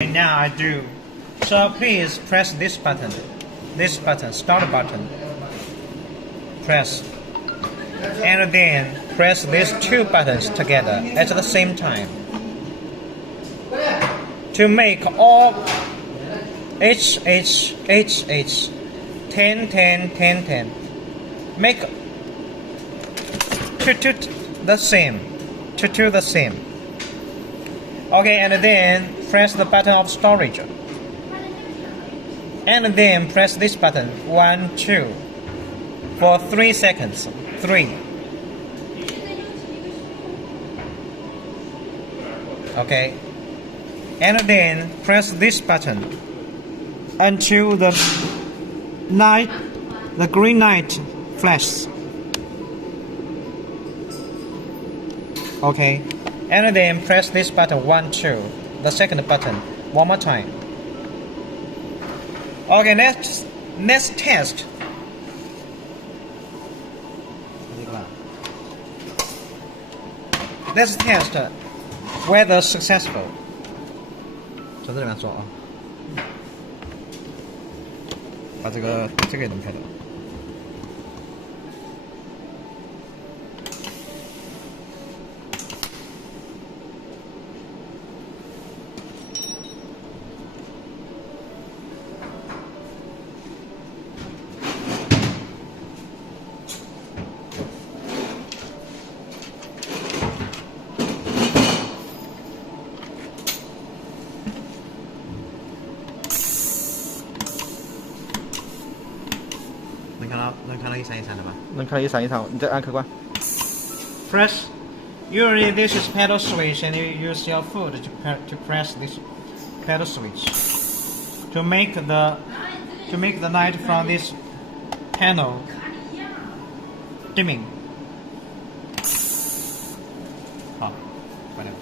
And now I do. So please press this button, start button. Press. And then press these two buttons together at the same time. To make all H, 10, 10, 10, 10. Make to the same. To the same. Okay, and then press the button of storage. And then press this button 1, 2 for 3 seconds. 3. Okay. And then press this button until the green light flashes. Okay. And then press this button 1, 2, the second button, one more time. Okay, let's test. Let's test whether successful. 从这里面做啊，把这个也能开掉。能看到一闪一闪的吧？能看到一闪一闪，你再按开关。Press. Usually this is pedal switch, and you use your foot to press this pedal switch to make the light from this panel dimming. 好，关掉。